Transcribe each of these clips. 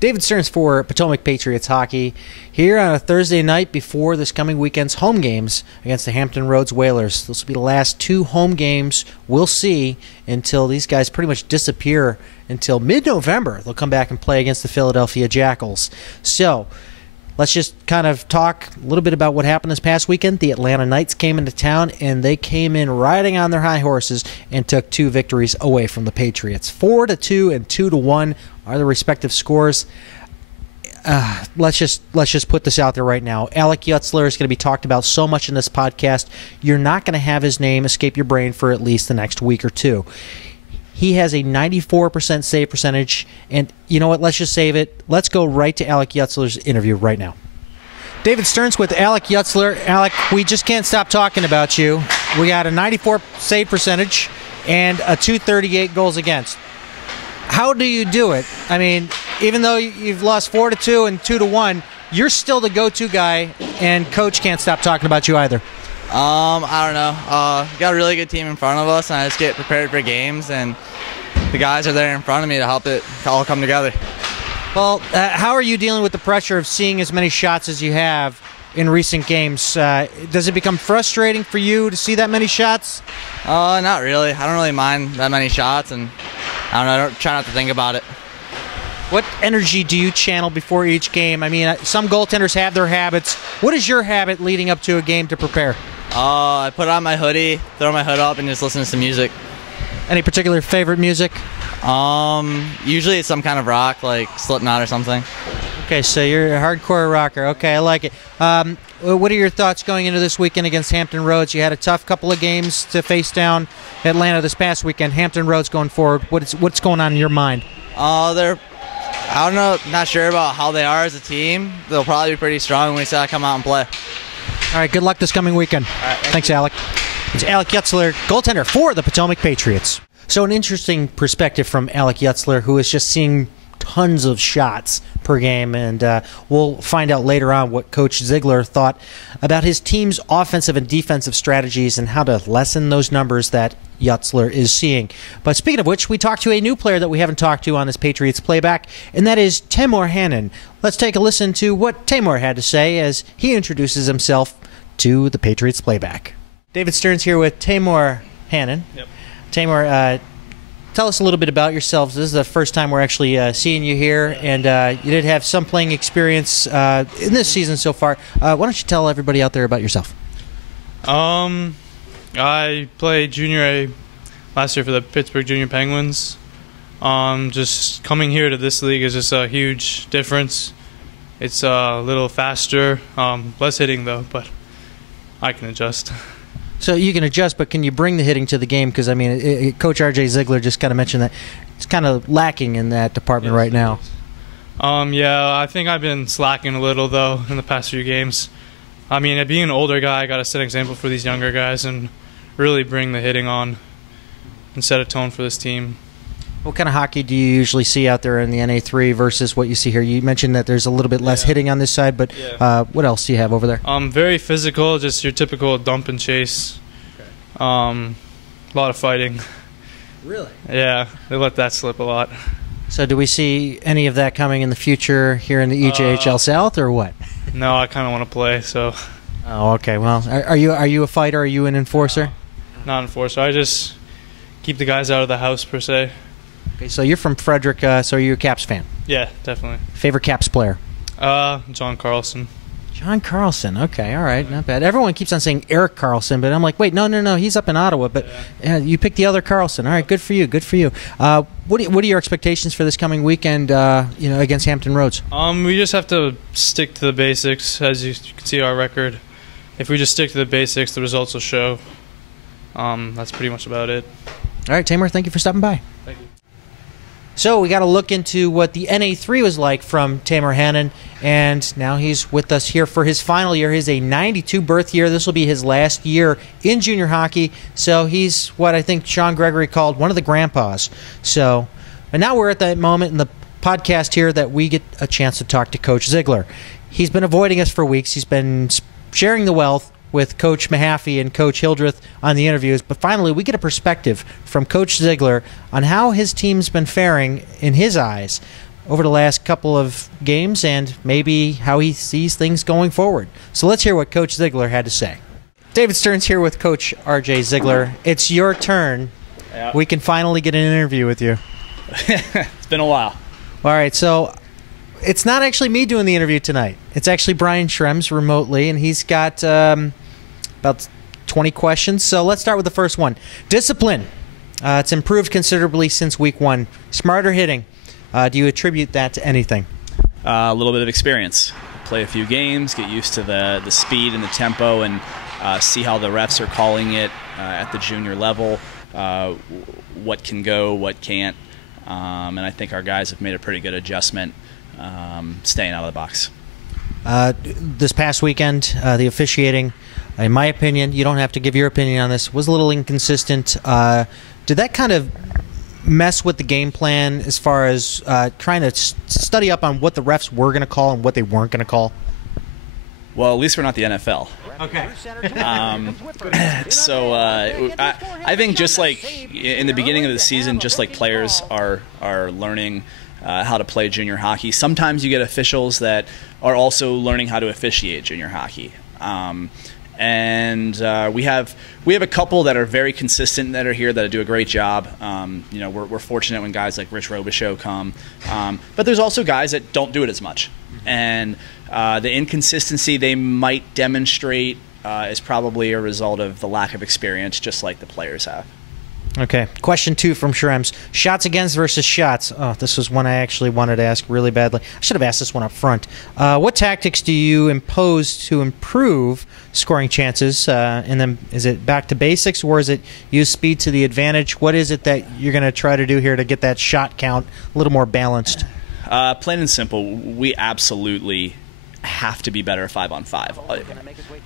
David Stearns for Potomac Patriots hockey here on a Thursday night before this coming weekend's home games against the Hampton Roads Whalers. This will be the last two home games we'll see until these guys pretty much disappear until mid-November. They'll come back and play against the Philadelphia Jackals. So let's just kind of talk a little bit about what happened this past weekend. The Atlanta Knights came into town, and they came in riding on their high horses and took two victories away from the Patriots. 4-2 and 2-1 are the respective scores. Let's just put this out there right now. Alec Yutzler is going to be talked about so much in this podcast. You're not going to have his name escape your brain for at least the next week or two. He has a 94% save percentage, and you know what? Let's just save it. Let's go right to Alec Yutzler's interview right now. David Stearns with Alec Yutzler. Alec, we just can't stop talking about you. We got a 94 save percentage and a 238 goals against. How do you do it? I mean, even though you've lost 4-2 and 2-1, you're still the go-to guy, and coach can't stop talking about you either. I don't know. We got a really good team in front of us, and I just get prepared for games, and the guys are there in front of me to help it all come together. Well, how are you dealing with the pressure of seeing as many shots as you have in recent games? Does it become frustrating for you to see that many shots? Not really. I don't really mind that many shots, and I don't try not to think about it. What energy do you channel before each game? I mean, some goaltenders have their habits. What is your habit leading up to a game to prepare? I put on my hoodie, throw my hood up, and just listen to some music. Any particular favorite music? Usually it's some kind of rock, like Slipknot or something. Okay, so you're a hardcore rocker. Okay, I like it. What are your thoughts going into this weekend against Hampton Roads? You had a tough couple of games to face down Atlanta this past weekend. Hampton Roads going forward. What's going on in your mind? I don't know, not sure about how they are as a team. They'll probably be pretty strong when we come out and play. All right, good luck this coming weekend. All right, thanks, Alec. It's Alec Yutzler, goaltender for the Potomac Patriots. So an interesting perspective from Alec Yutzler, who is just seeing tons of shots per game, and we'll find out later on what Coach Ziegler thought about his team's offensive and defensive strategies and how to lessen those numbers that Yutzler is seeing. But speaking of which, we talked to a new player that we haven't talked to on this Patriots Playback, and that is Taimur Hannon. Let's take a listen to what Taimur had to say as he introduces himself to the Patriots Playback. David Stearns here with Taimur Hannon. Yep. Taimur, tell us a little bit about yourselves. This is the first time we're actually seeing you here, and you did have some playing experience in this season so far. Why don't you tell everybody out there about yourself? I played Junior A last year for the Pittsburgh Junior Penguins. Just coming here to this league is just a huge difference. It's a little faster, less hitting though, but I can adjust. So you can adjust, but can you bring the hitting to the game? Because, I mean, Coach R.J. Ziegler just kind of mentioned that it's kind of lacking in that department right now. Yeah, I think I've been slacking a little, though, in the past few games. I mean, being an older guy, I got to set an example for these younger guys and really bring the hitting on and set a tone for this team. What kind of hockey do you usually see out there in the NA3 versus what you see here? You mentioned that there's a little bit less hitting on this side, but what else do you have over there? Very physical, just your typical dump and chase. Okay. A lot of fighting. Really? Yeah, they let that slip a lot. So do we see any of that coming in the future here in the EJHL South, or what? No, I kind of want to play, so. Oh, okay. Well, are you a fighter? Are you an enforcer? Not an enforcer. I just keep the guys out of the house, per se. Okay, so you're from Frederick, so are you a Caps fan? Yeah, definitely. Favorite Caps player? John Carlson. John Carlson. Okay, all right, not bad. Everyone keeps on saying Eric Carlson, but I'm like, wait, no, he's up in Ottawa. But you picked the other Carlson. All right, good for you. Good for you. What are your expectations for this coming weekend? Against Hampton Roads. We just have to stick to the basics, as you can see our record. If we just stick to the basics, the results will show. That's pretty much about it. All right, Taimur, thank you for stopping by. Thank you. So we got to look into what the NA3 was like from Taimur Hannon, and now he's with us here for his final year. He's a 92 birth year. This will be his last year in junior hockey, so he's what I think Sean Gregory called one of the grandpas. So, and now we're at that moment in the podcast here that we get a chance to talk to Coach Ziegler. He's been avoiding us for weeks. He's been sharing the wealth with Coach Mahaffey and Coach Hildreth on the interviews, but finally we get a perspective from Coach Ziegler on how his team's been faring in his eyes over the last couple of games and maybe how he sees things going forward. So let's hear what Coach Ziegler had to say. David Stern's here with Coach R.J. Ziegler. It's your turn. Yeah. We can finally get an interview with you. It's been a while. All right, so it's not actually me doing the interview tonight. It's actually Brian Schrems remotely, and he's got about 20 questions. So let's start with the first one. Discipline. It's improved considerably since week 1. Smarter hitting. Do you attribute that to anything? A little bit of experience. Play a few games, get used to the speed and the tempo, and see how the refs are calling it at the junior level, what can go, what can't. And I think our guys have made a pretty good adjustment staying out of the box. This past weekend, the officiating, in my opinion, you don't have to give your opinion on this, was a little inconsistent. Did that kind of mess with the game plan as far as trying to study up on what the refs were going to call and what they weren't going to call? Well, at least we're not the NFL. Okay. So I think just like in the beginning of the season, just like players are learning how to play junior hockey, sometimes you get officials that are also learning how to officiate junior hockey. And we have a couple that are very consistent that are here that do a great job. We're fortunate when guys like Rich Robichaux come, but there's also guys that don't do it as much. And the inconsistency they might demonstrate is probably a result of the lack of experience, just like the players have. Okay. Question 2 from Schrems. Shots against versus shots. Oh, this was one I actually wanted to ask really badly. I should have asked this one up front. What tactics do you impose to improve scoring chances? And then is it back to basics, or is it use speed to the advantage? What is it that you're going to try to do here to get that shot count a little more balanced? Plain and simple, we absolutely have to be better 5-on-5.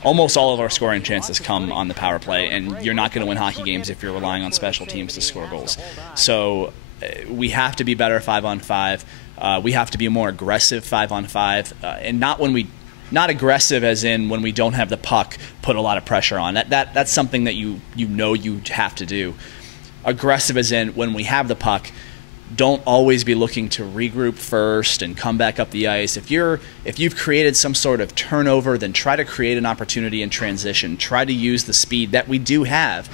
Almost all of our scoring chances come on the power play, and you're not going to win hockey games if you're relying on special teams to score goals. So we have to be better 5-on-5. We have to be more aggressive 5-on-5, and not aggressive as in when we don't have the puck, put a lot of pressure on. That's something that you have to do. Aggressive as in when we have the puck, don't always be looking to regroup first and come back up the ice. If you've created some sort of turnover, then try to create an opportunity in transition. Try to use the speed that we do have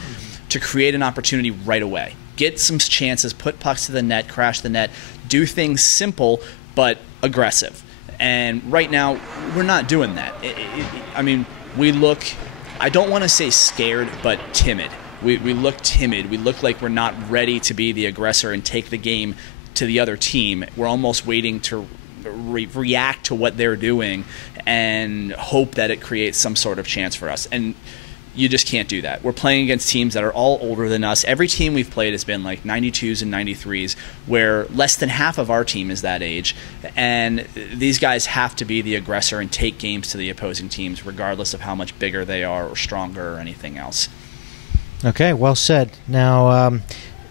to create an opportunity right away. Get some chances, put pucks to the net, crash the net, do things simple but aggressive. And right now, we're not doing that. We look, I don't want to say scared, but timid. We look timid. We look like we're not ready to be the aggressor and take the game to the other team. We're almost waiting to react to what they're doing and hope that it creates some sort of chance for us. And you just can't do that. We're playing against teams that are all older than us. Every team we've played has been like 92s and 93s, where less than half of our team is that age. And these guys have to be the aggressor and take games to the opposing teams, regardless of how much bigger they are or stronger or anything else. Okay, well said. Now,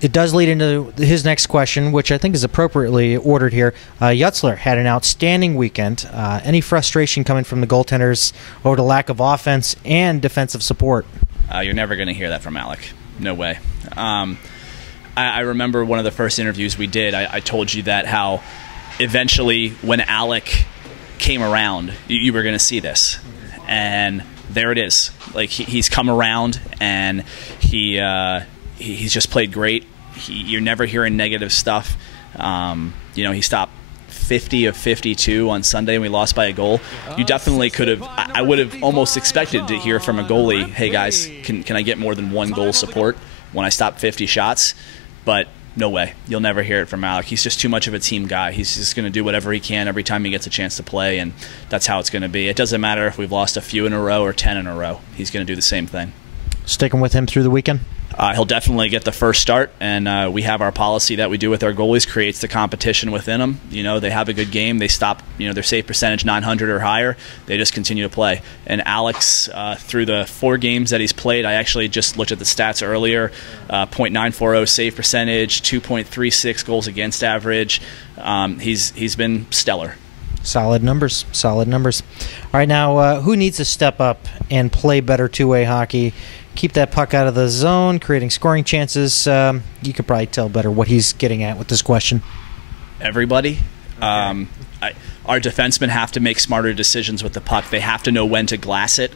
it does lead into his next question, which I think is appropriately ordered here. Yutzler had an outstanding weekend. Any frustration coming from the goaltenders over the lack of offense and defensive support? You're never going to hear that from Alec. No way. I remember one of the first interviews we did, I told you that how eventually when Alec came around, you were going to see this. And there it is. Like he's come around, and he's just played great. You're never hearing negative stuff. He stopped 50 of 52 on Sunday, and we lost by a goal. You definitely could have. I would have almost expected to hear from a goalie, "Hey guys, can I get more than one goal support when I stop 50 shots?" But no way. You'll never hear it from Alec. He's just too much of a team guy. He's just going to do whatever he can every time he gets a chance to play, and that's how it's going to be. It doesn't matter if we've lost a few in a row or 10 in a row. He's going to do the same thing. Sticking with him through the weekend? He'll definitely get the first start, and we have our policy that we do with our goalies, creates the competition within them. They have a good game. They stop, their save percentage 900 or higher. They just continue to play. And Alex, through the 4 games that he's played, I actually just looked at the stats earlier, .940 save percentage, 2.36 goals against average. He's been stellar. Solid numbers. Solid numbers. All right, now, who needs to step up and play better two-way hockey? Keep that puck out of the zone, creating scoring chances. You could probably tell better what he's getting at with this question. Everybody. Our defensemen have to make smarter decisions with the puck. They have to know when to glass it.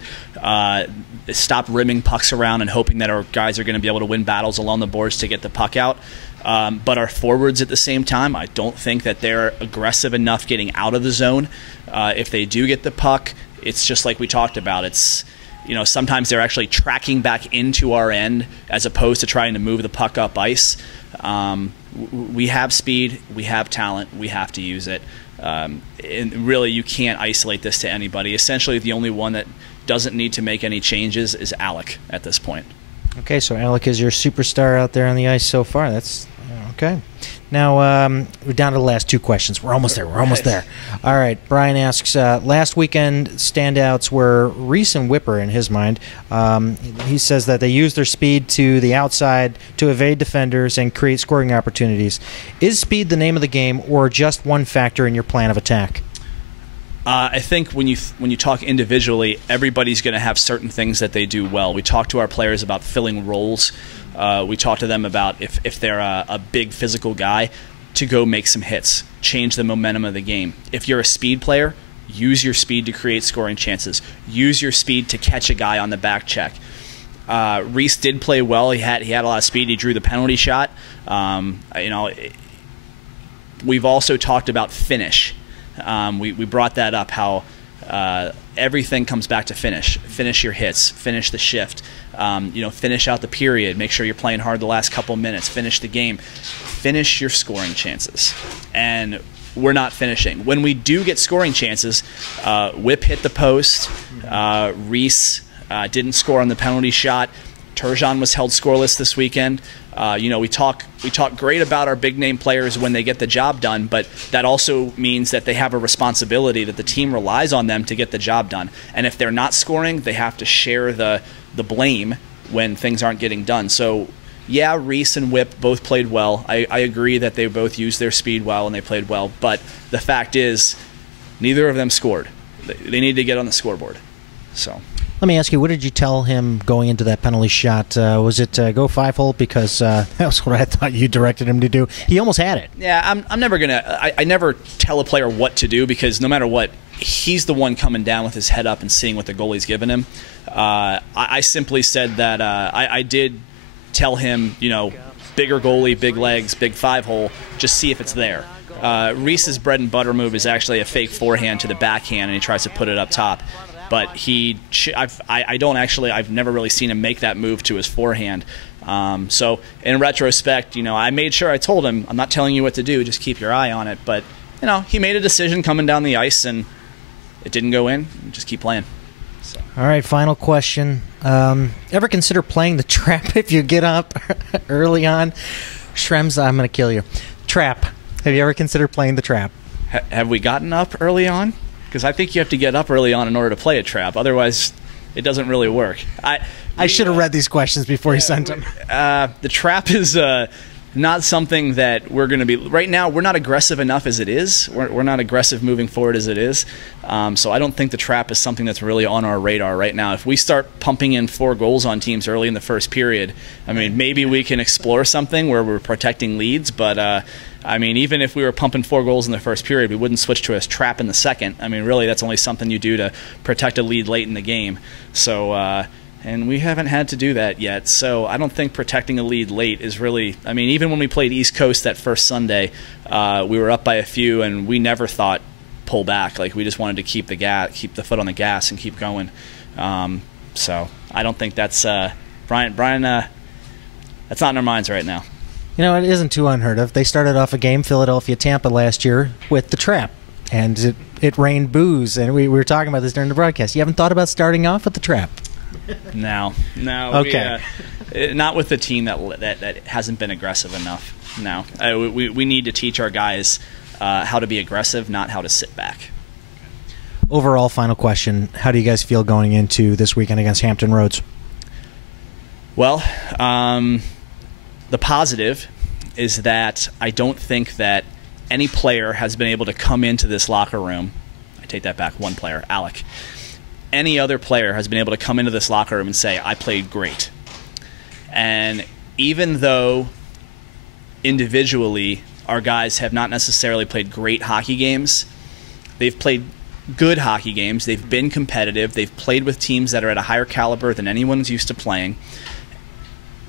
Stop rimming pucks around and hoping that our guys are going to be able to win battles along the boards to get the puck out. But our forwards at the same time, I don't think that they're aggressive enough getting out of the zone. If they do get the puck, it's just like we talked about. It's, sometimes they're actually tracking back into our end as opposed to trying to move the puck up ice. We have speed, we have talent, we have to use it. And really, you can't isolate this to anybody. Essentially, the only one that doesn't need to make any changes is Alec at this point. Okay, so Alec is your superstar out there on the ice so far. That's okay. Now, we're down to the last two questions. We're almost there. All right, Brian asks, last weekend standouts were Reese and Whipper in his mind. He says that they used their speed to the outside to evade defenders and create scoring opportunities. Is speed the name of the game or just one factor in your plan of attack? I think when you talk individually, everybody's going to have certain things that they do well. We talk to our players about filling roles. We talk to them about if they're a big physical guy, to go make some hits, change the momentum of the game. If you're a speed player, use your speed to create scoring chances. Use your speed to catch a guy on the back check. Reese did play well. He had a lot of speed. He drew the penalty shot. We've also talked about finish. We brought that up, how everything comes back to finish. Finish your hits. Finish the shift. Finish out the period. Make sure you're playing hard the last couple minutes. Finish the game. Finish your scoring chances. And we're not finishing. When we do get scoring chances, Whip hit the post. Reese didn't score on the penalty shot. Turgeon was held scoreless this weekend. We talk great about our big name players when they get the job done, but that also means that they have a responsibility, that the team relies on them to get the job done. And if they're not scoring, they have to share the blame when things aren't getting done. So yeah, Reese and Whip both played well. I agree that they both used their speed well and they played well, but the fact is neither of them scored. They need to get on the scoreboard. So let me ask you, what did you tell him going into that penalty shot? Was it go 5-hole? Because that was what I thought you directed him to do. He almost had it. Yeah, I'm never going to – I never tell a player what to do, because no matter what, he's the one coming down with his head up and seeing what the goalie's given him. I simply said that I did tell him, bigger goalie, big legs, big 5-hole, just see if it's there. Reese's bread and butter move is actually a fake forehand to the backhand, and he tries to put it up top. But I've never really seen him make that move to his forehand. So in retrospect, I made sure I told him, I'm not telling you what to do, just keep your eye on it. But, he made a decision coming down the ice, and it didn't go in. Just keep playing. So. All right, final question. Ever consider playing the trap if you get up early on? Shrems, I'm going to kill you. Trap. Have you ever considered playing the trap? Have we gotten up early on? Because I think you have to get up early on in order to play a trap. Otherwise, it doesn't really work. I should have read these questions before you sent them. The trap is not something that we're going to be... Right now, we're not aggressive enough as it is. We're not aggressive moving forward as it is. So I don't think the trap is something that's really on our radar right now. If we start pumping in 4 goals on teams early in the first period, maybe we can explore something where we're protecting leads, but... even if we were pumping 4 goals in the first period, we wouldn't switch to a trap in the second. Really, that's only something you do to protect a lead late in the game. So, and we haven't had to do that yet. So I don't think protecting a lead late is really... even when we played East Coast that first Sunday, we were up by a few, and we never thought pull back. We just wanted to keep the foot on the gas and keep going. So I don't think that's... Brian, that's not in our minds right now. It isn't too unheard of. They started off a game, Philadelphia-Tampa last year, with the trap. And it rained booze. And we were talking about this during the broadcast. You haven't thought about starting off with the trap? No. Okay. Not with the team that hasn't been aggressive enough. No. We need to teach our guys how to be aggressive, not how to sit back. Overall, final question. How do you guys feel going into this weekend against Hampton Roads? Well, the positive is that I don't think that any player has been able to come into this locker room. I take that back, one player, Alec. Any other player has been able to come into this locker room and say, I played great. And even though individually our guys have not necessarily played great hockey games. They've played good hockey games. They've been competitive. They've played with teams that are at a higher caliber than anyone's used to playing.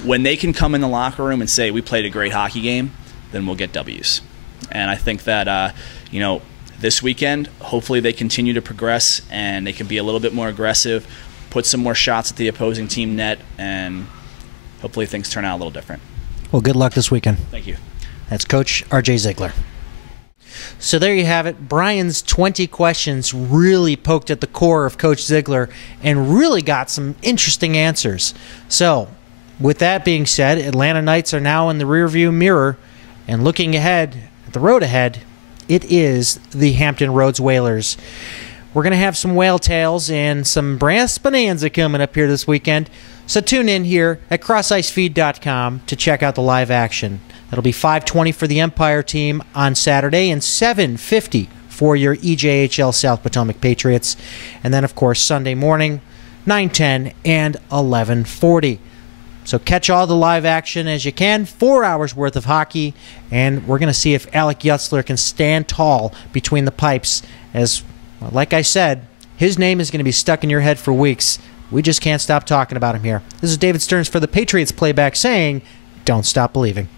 When they can come in the locker room and say, we played a great hockey game, then we'll get W's. And I think that, this weekend, hopefully they continue to progress and they can be a little bit more aggressive, put some more shots at the opposing team net, and hopefully things turn out a little different. Well, good luck this weekend. Thank you. That's Coach R.J. Ziegler. So there you have it. Brian's 20 questions really poked at the core of Coach Ziegler and really got some interesting answers. So with that being said, Atlanta Knights are now in the rearview mirror, and looking ahead, at the road ahead, it is the Hampton Roads Whalers. We're going to have some whale tales and some brass bonanza coming up here this weekend. So tune in here at crossicefeed.com to check out the live action. That'll be 5:20 for the Empire team on Saturday and 7:50 for your EJHL South Potomac Patriots. And then, of course, Sunday morning, 9:10 and 11:40. So catch all the live action as you can. 4 hours worth of hockey. And we're going to see if Alec Yutzler can stand tall between the pipes. As, like I said, his name is going to be stuck in your head for weeks. We just can't stop talking about him here. This is David Stearns for the Patriots Playback saying, don't stop believing.